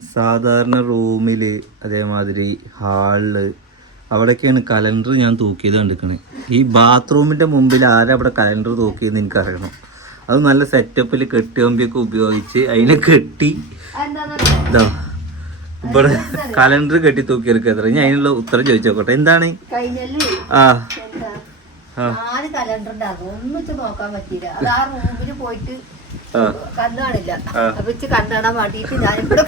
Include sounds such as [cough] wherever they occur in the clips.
സാധാരണ റൂമിൽ അതേമാതിരി ഹാളിൽ അവിടെയൊക്കെയാണ് കലണ്ടർ ഞാൻ തൂക്കിയത് കണ്ടിരിക്കണേ. ഈ ബാത്റൂമിന്റെ മുമ്പിൽ ആരും അവിടെ കലണ്ടർ തൂക്കിയെന്ന് എനിക്കറിയണം. അത് നല്ല സെറ്റപ്പിൽ കെട്ടുകമ്പിയൊക്കെ ഉപയോഗിച്ച് അതിനെ കെട്ടി എന്താ ഇതാ. ഇവിടെ കലണ്ടർ കെട്ടി തൂക്കിയെടുക്കുക എത്ര ഞാൻ അതിനുള്ള ഉത്തരം ചോദിച്ചോക്കട്ടെ. എന്താണ്? ആ. ആ. കലണ്ടർ ഉണ്ടാകും ഒന്നിച്ച് നോക്കാൻ പറ്റിയില്ല. അത് ആ റൂമിൽ പോയിട്ട് വേണ്ടിയിട്ട് ഞാനിവിടെ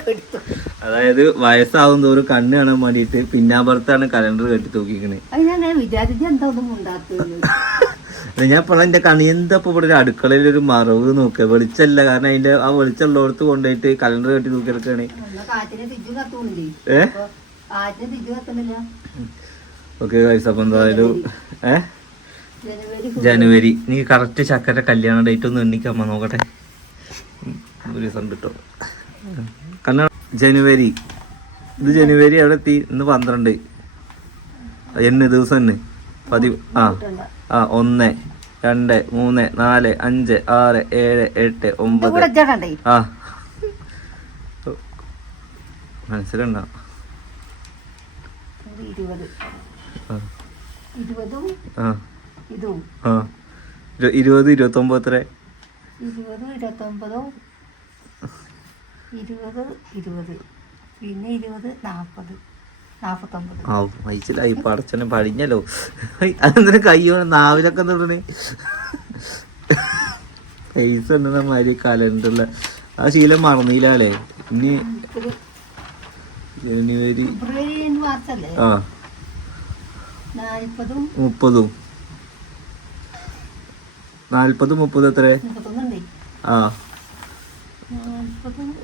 അതായത് വയസ്സാവും തോറും കണ്ണ് കാണാൻ വേണ്ടിയിട്ട് പിന്നാമ്പുറത്താണ് കലണ്ടർ കെട്ടി തൂക്കിക്കണേ അത് ഞാൻ വിചാരിച്ചു എന്താ ഒന്നും ഉണ്ടാക്കുന്നത് ഞാൻ ഇപ്പോൾ എന്റെ കണി എന്താ ഇവിടെ ഒരു അടുക്കളയിൽ ഒരു മറവ് നോക്കുക വെളിച്ചല്ല. കാരണം അതിന്റെ ആ വെളിച്ചമുള്ളടത്ത് കൊണ്ടുപോയിട്ട് കലണ്ടർ കെട്ടി തൂക്കി എടുക്കണേ. കാറ്റിന് തിരിച്ചു കത്തുന്നില്ലേ? ഏ? അപ്പൊ കാറ്റിന് തിരിച്ചു കത്തുന്നില്ല. ഓക്കെ അപ്പം എന്തായാലും ഏഹ് ജനുവരി നീ കറക്റ്റ് ചക്കര കല്യാണ ഡേറ്റ് ഒന്ന് എണ്ണിക്കാമ്മ നോക്കട്ടെ. ഒരു ദിവസം കിട്ടോ. കണ്ണ ജനുവരി ഇത് ജനുവരി അവിടെ എത്തി ഇന്ന് പന്ത്രണ്ട്. എണ്ണ് ദിവസം എണ്ണ് പതി ആ ആ ഒന്ന് രണ്ട് മൂന്ന് നാല് അഞ്ച് ആറ് ഏഴ് എട്ട് ഒമ്പത്. ആ. മനസ്സിലുണ്ടോ? ഒരു ഇരുപത്. ആ. ആ. ഇതും. ആ. ഇരു- ഇരുപത് ഇരുപത്തൊമ്പത് എത്ര ഇരുപതും ഇരുപത്തൊമ്പതും ഇരുപത് ഇരുപത്. പിന്നെ ഇരുപത് നാൽപ്പത് ആ വയസ്സിലായി. പടച്ചനെ പടിഞ്ഞല്ലോ. അതെന്തിനു കയ്യോ നാവിലൊക്കെ തൊടണേ പൈസ ഉണ്ടെന്ന മാതിരി കലണ്ടറിലെ. ആ ശീലം മറന്നില്ലാലേ ഇനി ജനുവരി ആ. മുപ്പതും. നാൽപ്പതും മുപ്പതും എത്രേ ആ.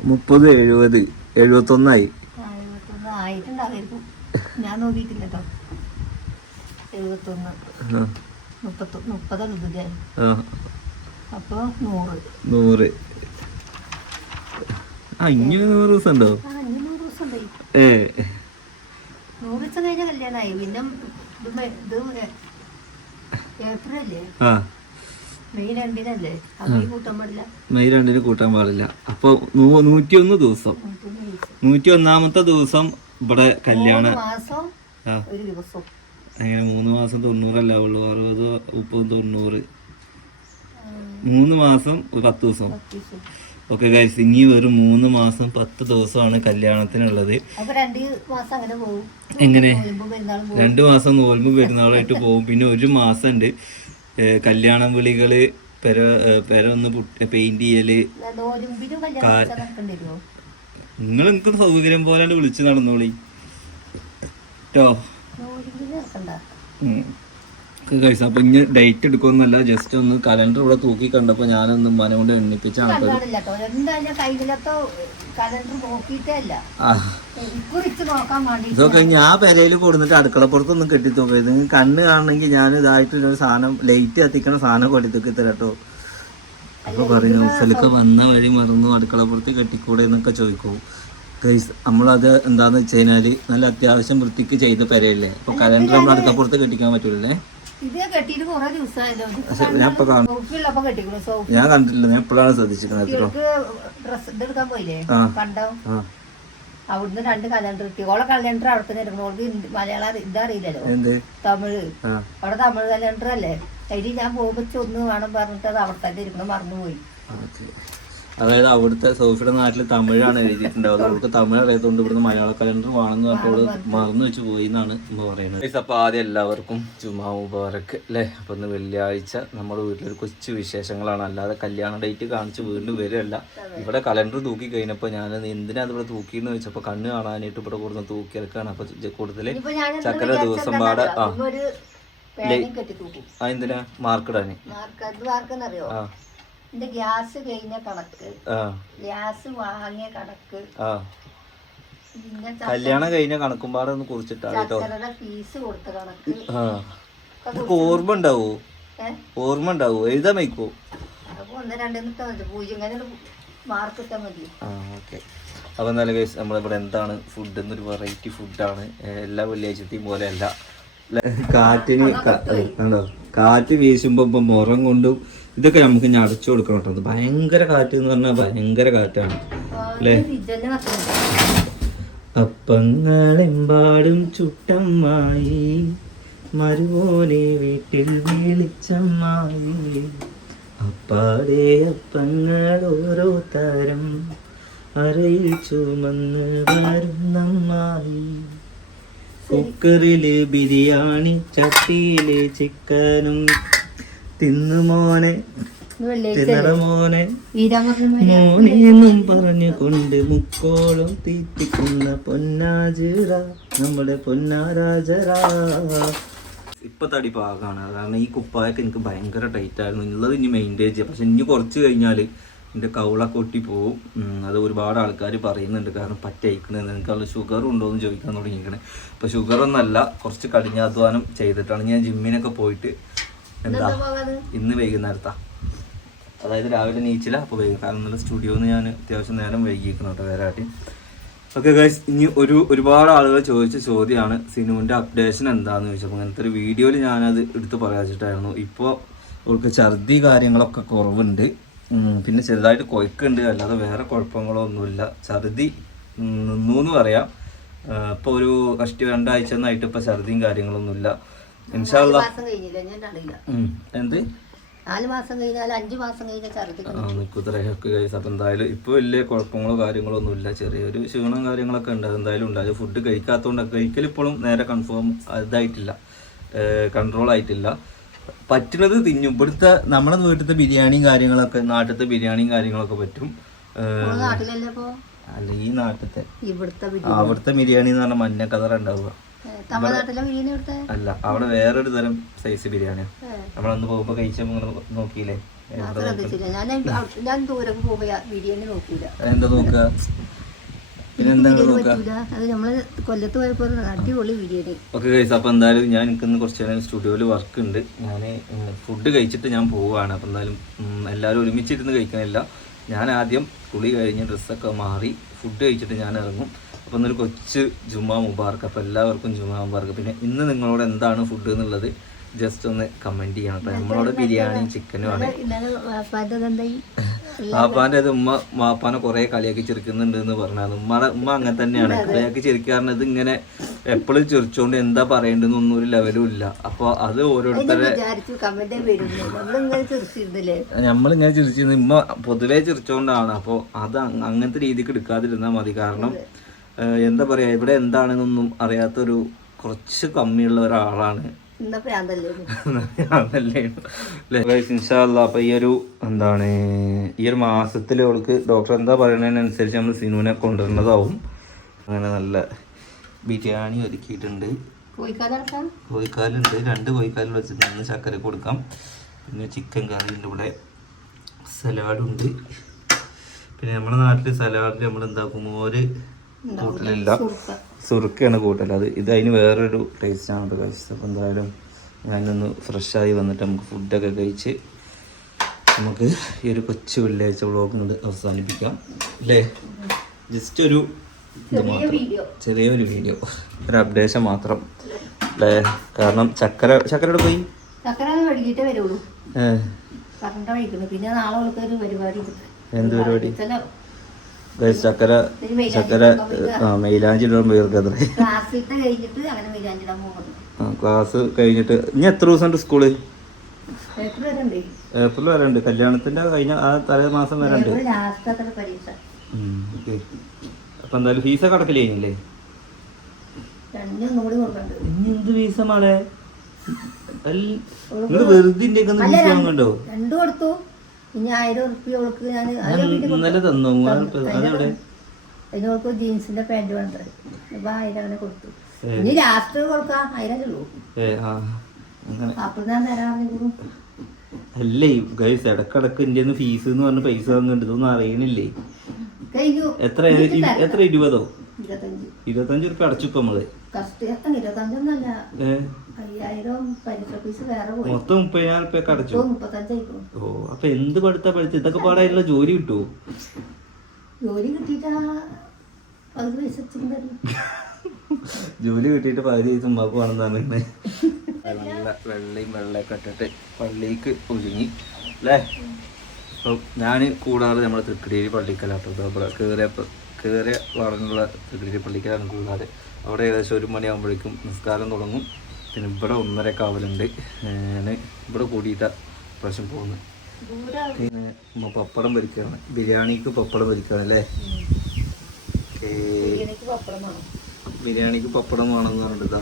മുപ്പത് എഴുപത് എഴുപത്തൊന്നായി. എഴുപത്തൊന്ന് ആയിട്ടുണ്ടാകായിരിക്കും ഞാൻ നോക്കിയിട്ടില്ല കേട്ടോ എഴുപത്തൊന്ന്. ആ, മുപ്പത്തൊ മുപ്പതാണ് ഇത് ആ. അപ്പോൾ നൂറ്. നൂറ്. അഞ്ഞൂറ് ഇനി നൂറ് ദിവസം ഉണ്ടോ ആ ഇനി നൂറ് ദിവസം ഉണ്ടായി ഏ. നൂറ് ദിവസം കഴിഞ്ഞ കല്യാണമായി പിന്നെ ഇത് മെ- ഏപ്രിൽ അല്ലേ ആ. മെയ് രണ്ടിന് കൂട്ടാൻ പാടില്ല. അപ്പൊ നൂറ്റിയൊന്ന് ദിവസം. നൂറ്റി ഒന്നാമത്തെ ദിവസം ഇവിടെ കല്യാണം അങ്ങനെ മൂന്ന് മാസം തൊണ്ണൂറല്ല ഉള്ളു. അറുപത് മുപ്പത് തൊണ്ണൂറ്. മൂന്ന് മാസം ഒരു പത്ത് ദിവസം. ഓക്കെ ഗൈസ് ഇനി വെറും മൂന്ന് മാസം പത്ത് ദിവസമാണ് കല്യാണത്തിനുള്ളത്. എങ്ങനെ? രണ്ട് മാസം നോൽമ്പ് പെരുന്നാളായിട്ട് പോകും പിന്നെ ഒരു മാസം ഉണ്ട് കല്യാണം വിളികൾ പെര പെര ഒന്ന് പെയിന്റ് ചെയ്യൽ. നിങ്ങൾ എനിക്ക് സൗകര്യം പോലെ വിളിച്ചു നടന്നോളി. കേട്ടോ കഴിച്ച. അപ്പൊ ഇനി ഡേറ്റ് എടുക്കുമെന്നല്ല ജസ്റ്റ് ഒന്ന് കലണ്ടർ ഇവിടെ തൂക്കി കണ്ടപ്പോ ഞാനൊന്ന് മന കൊണ്ട് എണ്ണിപ്പിച്ചാണ് ഇതൊക്കെ ഞാൻ പെരയിൽ കൊടുത്തിട്ട് അടുക്കളപ്പുറത്തൊന്നും കെട്ടി നിങ്ങൾ കണ്ണ് കാണണമെങ്കിൽ ഞാൻ ഇതായിട്ട് സാധനം ലൈറ്റ് കത്തിക്കണ സാധനം കൊട്ടി തൂക്കി തരാം കേട്ടോ. അപ്പൊ പറയുന്നു ഉഫലൊക്കെ വന്ന വഴി മറന്നു അടുക്കളപ്പുറത്ത് കെട്ടിക്കൂടെ എന്നൊക്കെ ചോദിക്കൂ. ഗൈസ് നമ്മളത് എന്താന്ന് വെച്ച് കഴിഞ്ഞാൽ നല്ല അത്യാവശ്യം വൃത്തിക്ക് ചെയ്ത പെരയല്ലേ? അപ്പൊ കലണ്ടർ നമ്മൾ അടുക്കളപ്പുറത്ത് കെട്ടിക്കാൻ പറ്റൂലേ ഞാൻ ഞാൻ കണ്ടിട്ടില്ല ഞാൻ എപ്പോഴാണ് ശ്രദ്ധിച്ചിരിക്കുന്നത് അവിടുന്ന് രണ്ട് കലണ്ടർ കിട്ടി. ഓളെ കലണ്ടർ അവിടെ തന്നെ എടുക്കണം ഓൾക്ക് മലയാളം ഇതറിയില്ലല്ലോ തമിഴ്. അവിടെ തമിഴ് കലണ്ടർ അല്ലേ? അതിൽ ഞാൻ പോകുമ്പോൾ ഒന്ന് വേണം പറഞ്ഞിട്ട് അത് അവിടെ തന്നെ ഇരിക്കണം മറന്നുപോയി. അതായത് അവിടുത്തെ സോഫിയുടെ നാട്ടിൽ തമിഴാണ് എഴുതിയിട്ടുണ്ടാവുക അവർക്ക് തമിഴ് അറിയാത്തതുകൊണ്ട് ഇവിടുന്ന് മലയാള കലണ്ടർ വേണമെന്ന് പറഞ്ഞോൾ മറന്നു വെച്ച് പോയി എന്നാണ് ഇന്ന് പറയുന്നത്. ഗൈസ്, അപ്പൊ ആദ്യം എല്ലാവർക്കും ജുമാ മുബാറക്ക് അല്ലേ? അപ്പൊ ഇന്ന് വെള്ളിയാഴ്ച നമ്മുടെ വീട്ടിലൊരു കൊച്ചു വിശേഷങ്ങളാണ്. അല്ലാതെ കല്യാണ ഡേറ്റ് കാണിച്ച് വീണ്ടും വരുമല്ല ഇവിടെ കലണ്ടർ തൂക്കി കഴിഞ്ഞപ്പോൾ ഞാൻ എന്തിനാ അത് ഇവിടെ തൂക്കിയെന്ന് വെച്ചപ്പോൾ കണ്ണ് കാണാനായിട്ട് ഇവിടെ കൊടുന്ന് തൂക്കിയെടുക്കാണ്. അപ്പൊ കൂടുതൽ ഇപ്പൊ ഞാൻ ചക്കര ദിവസം പാടെ ആ. തൂക്കും എന്തിനാ? മാർക്കിടാന് മാർക്ക് അത് മാർക്കെന്നറിയോ? ആ. എന്റെ ഗ്യാസ് കഴിഞ്ഞ കണക്ക്. ഗ്യാസ് വാങ്ങിയ കണക്ക്. പിന്നെ കല്യാണം കഴിഞ്ഞ കണക്കുംപാടെ ഒന്ന് കുറിച്ചിട്ടാണ് ഫീസ് കൊടുത്ത കണക്ക്. ഓർമ്മ ഉണ്ടാവോ? ഓർമ്മ ഉണ്ടാവോ? എഴുതാൻ വയ്ക്കോ അപ്പൊ ഒന്ന് രണ്ടെന്ന് ഇട്ടാ മതി പൂജ്യം മാർക്ക് ഇട്ടാ മതി. ആ ഓക്കെ. അപ്പോൾ എന്തായാലും ഗൈസ് നമ്മളിവിടെ എന്താണ് ഫുഡ് എന്നൊരു വെറൈറ്റി ഫുഡാണ് എല്ലാ വെള്ളിയാഴ്ചത്തെയും പോലെ അല്ല. കാറ്റിന് കാറ്റ് വീശുമ്പോൾ ഇപ്പം മുറം കൊണ്ടും ഇതൊക്കെ നമുക്ക് ഇനി അടച്ചു കൊടുക്കണം കേട്ടോ. ഭയങ്കര കാറ്റ് എന്ന് പറഞ്ഞാൽ ഭയങ്കര കാറ്റാണ്. അല്ലേ? അപ്പങ്ങളെമ്പാടും ചുട്ടമ്മായി മരുപോലെ വീട്ടിൽ വിളിച്ചമ്മായി. അപ്പാടെ അപ്പങ്ങൾ ഓരോ തരം അരയിൽ ചുമന്ന് വരുന്നമ്മായി കുക്കറിൽ ബിരിയാണി ചട്ടിയിൽ ചിക്കനും തിന്നുമോനെ മോനെ. തിന്നട മോനെ. മോനെന്നും പറഞ്ഞുകൊണ്ട് മുക്കോളം തീറ്റിക്കുന്ന പൊന്നാജിറ നമ്മുടെ പൊന്നാരാജറ. ഇപ്പൊ തടി പാകാണ്. കാരണം ഈ കുപ്പായൊക്കെ എനിക്ക് ഭയങ്കര ടൈറ്റ് ആയിരുന്നു. ഉള്ളത് ഇനി മെയിന്റെയിൻ ചെയ്യാം. പക്ഷെ ഇനി കുറച്ച് കഴിഞ്ഞാൽ എന്റെ കൗളൊക്കെ ഒട്ടി പോവും. അത് ഒരുപാട് ആൾക്കാർ പറയുന്നുണ്ട്. കാരണം പറ്റയിക്കണെന്ന് എനിക്കുള്ള ഷുഗർ ഉണ്ടോ എന്ന് ചോദിക്കാൻ തുടങ്ങിയിരിക്കണേ. അപ്പോൾ ഷുഗർ ഒന്നല്ല കുറച്ച് കഠിനാധ്വാനം ചെയ്തിട്ടാണ്. ഞാൻ ജിമ്മിനൊക്കെ പോയിട്ട് എന്താ ഇന്ന് വൈകുന്നേരത്താ. അതായത് രാവിലെ നീച്ചില്ല അപ്പോൾ വൈകുന്നേരം കാരണം ഇന്നലെ സ്റ്റുഡിയോന്ന് ഞാൻ അത്യാവശ്യം നേരം വൈകിയിരിക്കുന്നു കേട്ടോ ആട്ടി ഓക്കെ ഗൈസ് ഇനി ഒരു ഒരുപാട് ആളുകൾ ചോദിച്ച ചോദ്യമാണ് സിനുവിന്റെ അപ്ഡേഷൻ എന്താണെന്ന് ചോദിച്ചപ്പോൾ അങ്ങനത്തെ ഒരു വീഡിയോയിൽ ഞാനത് എടുത്ത് പറയാച്ചിട്ടായിരുന്നു ഇപ്പോൾ അവൾക്ക് ഛർദി കാര്യങ്ങളൊക്കെ കുറവുണ്ട്. പിന്നെ ചെറുതായിട്ട് കൊയ്ക്കുണ്ട്. അല്ലാതെ വേറെ കുഴപ്പങ്ങളോ ഒന്നുമില്ല ഛർദി നിന്നു എന്ന് പറയാം. ഇപ്പോൾ ഒരു കഷ്ടി രണ്ടാഴ്ച ഒന്നായിട്ട് ഇപ്പോൾ ഛർദിയും കാര്യങ്ങളൊന്നുമില്ല. ഇൻഷാല്ല എന്ത്? എന്തായാലും ഇപ്പൊ വലിയ കുഴപ്പങ്ങളോ കാര്യങ്ങളോ ഒന്നും ഇല്ല. ചെറിയൊരു ക്ഷീണം കാര്യങ്ങളൊക്കെ ഉണ്ട്. എന്തായാലും ഉണ്ട്. അത് ഫുഡ് കഴിക്കാത്തതുകൊണ്ട് കഴിക്കൽ ഇപ്പോഴും നേരെ കൺഫേം ഇതായിട്ടില്ല. കൺട്രോൾ ആയിട്ടില്ല. പറ്റുന്നത് തിന്നും. ഇവിടുത്തെ നമ്മുടെ വീട്ടിലത്തെ ബിരിയാണിയും കാര്യങ്ങളൊക്കെ നാട്ടിലത്തെ ബിരിയാണിയും കാര്യങ്ങളൊക്കെ പറ്റും. നമ്മളെ അല്ല ഈ നാട്ടിലത്തെ. അവിടുത്തെ ബിരിയാണി എന്ന് പറഞ്ഞാൽ മഞ്ഞ കളർ ഉണ്ടാവുക. അല്ല അവിടെ വേറൊരു തരം സൈസ് ബിരിയാണി നമ്മൾ അന്ന് പോകുമ്പോൾ കഴിച്ച നോക്കിയില്ലേ? ഞാൻ ഞാൻ പോകുമ്പോ ബിരിയാണി നോക്കൂല. എന്താ നോക്കുക അപ്പോൾ എന്തായാലും ഞാൻ എനിക്കിന്ന് കുറച്ച് നേരം സ്റ്റുഡിയോയിൽ വർക്ക് ഉണ്ട്. ഞാൻ ഫുഡ് കഴിച്ചിട്ട് ഞാൻ പോവാണ്. അപ്പോൾ എന്തായാലും എല്ലാവരും ഒരുമിച്ചിരുന്ന് കഴിക്കണില്ല. ഞാൻ ആദ്യം കുളി കഴിഞ്ഞ് ഡ്രസ്സൊക്കെ മാറി ഫുഡ് കഴിച്ചിട്ട് ഞാൻ ഇറങ്ങും. അപ്പോൾ ഇന്നൊരു കൊച്ച് ജുമാ മുബാർക്ക് അപ്പോൾ എല്ലാവർക്കും ജുമാ മുബാർക്ക് പിന്നെ ഇന്ന് നിങ്ങളോട് എന്താണ് ഫുഡ് എന്നുള്ളത് ജസ്റ്റ് ഒന്ന് കമന്റ് ചെയ്യണം കേട്ടോ നമ്മളോട് ബിരിയാണിയും ചിക്കനും ആണ്. വാപ്പാന്റെ അത് ഉമ്മ വാപ്പാനെ കുറേ കളിയാക്കി ചെറുക്കുന്നുണ്ട് എന്ന് പറഞ്ഞത് ഉമ്മയുടെ ഉമ്മ അങ്ങനെ തന്നെയാണ്. കളിയാക്കി ചെറുക്കാറിന് ഇത് ഇങ്ങനെ എപ്പോഴും ചെറിച്ചുകൊണ്ട് എന്താ പറയേണ്ടതെന്നൊന്നും ഒരു ലെവലും ഇല്ല. അപ്പൊ അത് ഓരോരുത്തരെ നമ്മളിങ്ങനെ ചിരിച്ചിരുന്നു. ഉമ്മ പൊതുവേ ചിരിച്ചോണ്ടാണ്. അപ്പോൾ അത് അങ്ങനത്തെ രീതിക്ക് എടുക്കാതിരുന്നാൽ മതി. കാരണം എന്താ പറയാ ഇവിടെ എന്താണെന്നൊന്നും അറിയാത്തൊരു കുറച്ച് കമ്മിയുള്ള ഒരാളാണ്. [laughs] ഇൻഷാല്ല അപ്പൊ ഈ ഒരു എന്താണ് ഈ ഒരു മാസത്തിൽ അവൾക്ക് ഡോക്ടർ എന്താ പറയുന്നതിനനുസരിച്ച് നമ്മൾ സിനുവിനെ കൊണ്ടുവരുന്നതാവും. അങ്ങനെ നല്ല ബിരിയാണി ഒരുക്കിയിട്ടുണ്ട്. കോഴിക്കാലുണ്ട്. രണ്ട് കോഴിക്കാലിൽ വെച്ചിട്ട് ചക്കര കൊടുക്കാം. പിന്നെ ചിക്കൻ കറി ഉണ്ട് ഇവിടെ. സലാഡുണ്ട് പിന്നെ നമ്മുടെ നാട്ടിൽ സലാഡിൽ നമ്മൾ എന്താക്കും മോര് കൂട്ടലില്ല. സുറുക്കാണ് കൂട്ടൽ അത് ഇത് അതിന് വേറൊരു ടേസ്റ്റാണ് കേട്ടോ കഴിച്ചത് അപ്പോൾ എന്തായാലും ഞാനൊന്ന് ഫ്രഷായി വന്നിട്ട് നമുക്ക് ഫുഡൊക്കെ കഴിച്ച് നമുക്ക് ഈ ഒരു കൊച്ചു വെള്ളിയാഴ്ച വ്ളോഗിനോട് അവസാനിപ്പിക്കാം. അല്ലേ? ജസ്റ്റ് ഒരു ഇത് മാത്രം. ചെറിയൊരു വീഡിയോ ഒരു അപ്ഡേഷൻ മാത്രം. അല്ലേ? കാരണം ചക്കര ചക്കരയുടെ പോയി? ചക്കര ഉണ്ട്. എന്ത് പരിപാടി? ചക്കര ചക്കര പേർക്കത്രേ മൈലാഞ്ചിടാൻ പോകുന്നു ക്ലാസ് കഴിഞ്ഞിട്ട് ഇനി എത്ര ദിവസം ഉണ്ട് സ്കൂൾ? ഏപ്രിൽ വരെ ഉണ്ട് കല്യാണത്തിന്റെ കഴിഞ്ഞ ആ തലേ മാസം വരെ ഉണ്ട് അപ്പൊ എന്തായാലും ഫീസൊക്കെ അടക്കൽ കഴിഞ്ഞില്ലേ? ഇനി എന്ത് ഫീസ മാളെ? വെറുതെ ഇന്ത്യയ്ക്ക് ഫീസ് വാങ്ങണ്ടോ? രണ്ടു കൊടുത്തു. ഇനി ആയിരം ഉറുപ്പ്യ അവൾക്ക് ഞാൻ ഞാൻ ഇന്നലെ തന്നു. മൂവായിരം ഉറുപ്പിക. അതെവിടെ? അതിന് അവൾക്ക് ജീൻസിന്റെ പാന്റ് വേണ്ടത്. അപ്പൊ ആയിരം അങ്ങനെ കൊടുത്തു. ഇനി ലാസ്റ്റ് കൊടുക്കാം. ആയിരം അപ്പൊ ഞാൻ തരാറിഞ്ഞു അല്ലേ ഗൈസ് ഇടക്കിടക്ക് ഇന്ത്യ ഫീസ് എന്ന് പറഞ്ഞ പൈസ തന്നിട്ട് ഇതൊന്നും അറിയണില്ലേ? എത്ര എത്ര ഇരുപതോ? ഇരുപത്തഞ്ച്. റുപ്യ അടച്ചു അടച്ചിപ്പോ നമ്മൾ. മൊത്തം മുപ്പതിനായിരം ഉറുപ്പൊക്കെ അടച്ചു. ഇപ്പൊ ഓ അപ്പൊ എന്ത് പഠിത്താ പഠിച്ച ഇതൊക്കെ പാടായിട്ടുള്ള ജോലി കിട്ടുമോ ജോലി ജോലി കിട്ടിയിട്ട് പകുതി ദിവസം ഉമ്മാക്ക് വേണമെന്ന് പറഞ്ഞിട്ട് വെള്ള വെള്ളയും വെള്ളയൊക്കെ ഇട്ടിട്ട് പള്ളിക്ക് ഒഴുങ്ങി അല്ലേ? അപ്പൊ ഞാൻ കൂടാതെ നമ്മളെ തൃക്കടിയിൽ പള്ളിക്കലാട്ടോ ഇവിടെ കയറിയ കയറിയ വളർന്നുള്ള തൃക്കടിയേരി പള്ളിക്കലാണ് കൂടാതെ അവിടെ ഏകദേശം ഒരു മണിയാകുമ്പോഴേക്കും നിസ്കാരം തുടങ്ങും. പിന്നെ ഇവിടെ ഒന്നര കാവലുണ്ട്. ഞാൻ ഇവിടെ കൂടിയിട്ടാണ് പ്രാവശ്യം പോകുന്നത്. പിന്നെ പപ്പടം പൊരിക്കുകയാണ് ബിരിയാണിക്ക് പപ്പടം പൊരിക്കുകയാണ് അല്ലേ? ബിരിയാണിക്ക് പപ്പടം വേണമെന്ന് പറഞ്ഞിട്ടാ.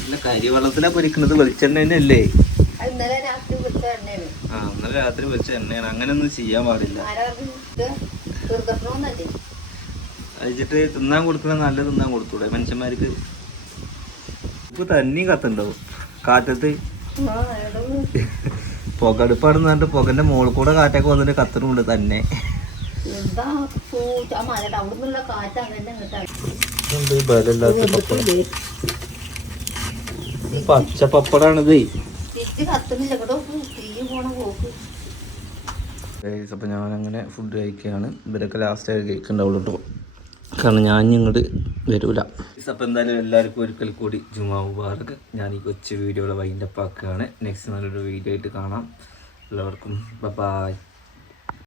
പിന്നെ കരിവെള്ളത്തിലാണ് പൊരിക്കുന്നത് വെളിച്ചെണ്ണ തന്നെ അല്ലേ ഇന്നലെ രാത്രി വെച്ച എണ്ണയാണ്. ആ ഇന്നലെ രാത്രി വെച്ച എണ്ണയാണ്. അങ്ങനെയൊന്നും ചെയ്യാൻ പാടില്ല. കഴിച്ചിട്ട് തിന്നാൻ കൊടുക്കണ നല്ല തിന്നാൻ കൊടുത്തൂടെ മനുഷ്യന്മാർക്ക്? ഇപ്പൊ തന്നെയും കത്തുണ്ടാവും. കാറ്റത്ത് പുകടുപ്പാടെന്ന് പറഞ്ഞിട്ട് പുകന്റെ മുകളിൽ കൂടെ കാറ്റൊക്കെ വന്നിട്ട് കത്തണുണ്ട് തന്നെ. പച്ച പപ്പടാണിത്. കത്തുന്നില്ല. കേട്ടോ തീ പോണ പോക്ക്. അപ്പോൾ ഞാനങ്ങനെ ഫുഡ് കഴിക്കുകയാണ് ഇവരൊക്കെ ലാസ്റ്റ് ആയി കഴിക്കുന്നുണ്ടാവുള്ളൂ കേട്ടോ കാരണം ഞാൻ ഇങ്ങോട്ട് വരൂല. അപ്പോൾ എന്തായാലും എല്ലാവർക്കും ഒരിക്കൽ കൂടി ജുമാ ഞാൻ ഈ കൊച്ചു വീഡിയോയുടെ വൈൻഡപ്പ് ആക്കുകയാണ്. നെക്സ്റ്റ് നല്ലൊരു വീഡിയോ ആയിട്ട് കാണാം. എല്ലാവർക്കും ബൈ